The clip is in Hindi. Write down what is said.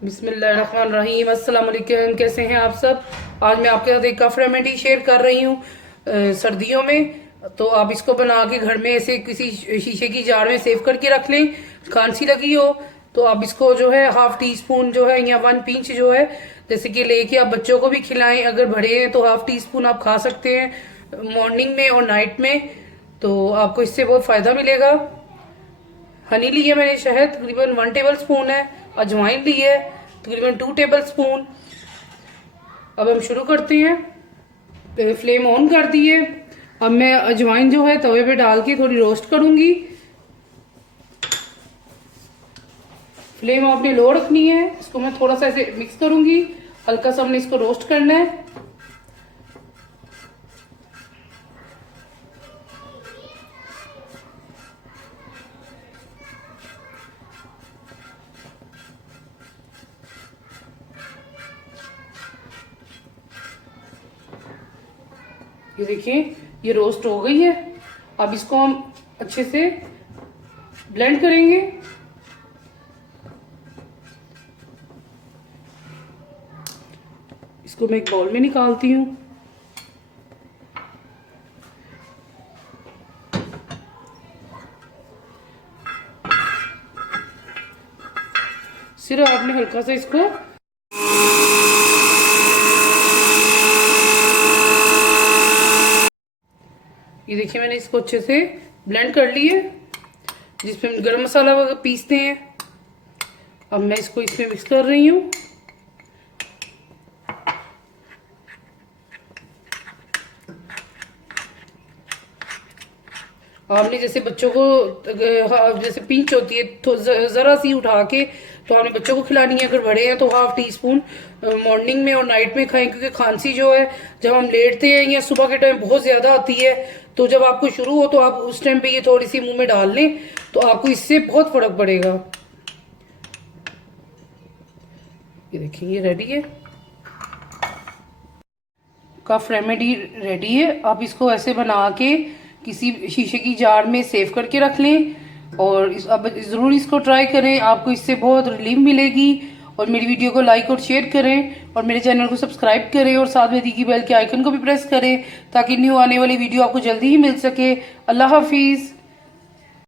बिस्मिल्लाहिर्रहमानिर्रहीम। अस्सलाम वालेकुम। कैसे हैं आप सब? आज मैं आपके साथ एक कफ रेमेडी शेयर कर रही हूँ सर्दियों में। तो आप इसको बना के घर में ऐसे किसी शीशे की जार में सेव करके रख लें। खांसी लगी हो तो आप इसको जो है हाफ टी स्पून जो है या 1 पिंच जो है जैसे कि लेके आप बच्चों को भी खिलाएं। अगर बड़े हैं तो हाफ टी स्पून आप खा सकते हैं मॉर्निंग में और नाइट में। तो आपको इससे बहुत फ़ायदा मिलेगा। हनी ली है मैंने, शहद तकरीबन 1 टेबल स्पून है, अजवाइन ली है तकरीबन 2 टेबल स्पून। अब हम शुरू करते हैं। तो फ्लेम ऑन कर दी है। अब मैं अजवाइन जो है तवे पे डाल के थोड़ी रोस्ट करूंगी। फ्लेम आपने लो रखनी है। इसको मैं थोड़ा सा ऐसे मिक्स करूंगी। हल्का सा हमने इसको रोस्ट करना है। ये देखिए, ये रोस्ट हो गई है। अब इसको हम अच्छे से ब्लेंड करेंगे। इसको मैं एक बाउल में निकालती हूँ। सिर्फ आपने हल्का सा इसको ये देखिए, मैंने इसको अच्छे से ब्लेंड कर लिए जिसमें हम गरम मसाला वगैरह पीसते हैं। अब मैं इसको इसमें मिक्स कर रही हूँ। आपने जैसे बच्चों को जैसे पिंच होती है तो ज़रा सी उठा के तो आपने बच्चों को खिलानी है। अगर बड़े हैं तो हाफ टी स्पून मॉर्निंग में और नाइट में खाएं, क्योंकि खांसी जो है जब हम लेटते हैं या सुबह के टाइम बहुत ज़्यादा आती है। तो जब आपको शुरू हो तो आप उस टाइम पे ये थोड़ी सी मुंह में डाल लें तो आपको इससे बहुत फर्क पड़ेगा। ये देखिए, ये रेडी है। कफ रेमेडी रेडी है। आप इसको ऐसे बना के किसी शीशे की जार में सेव करके रख लें और अब ज़रूर इसको ट्राई करें। आपको इससे बहुत रिलीफ मिलेगी। और मेरी वीडियो को लाइक और शेयर करें और मेरे चैनल को सब्सक्राइब करें और साथ में दी की बेल के आइकन को भी प्रेस करें ताकि न्यू आने वाली वीडियो आपको जल्दी ही मिल सके। अल्लाह हाफिज़।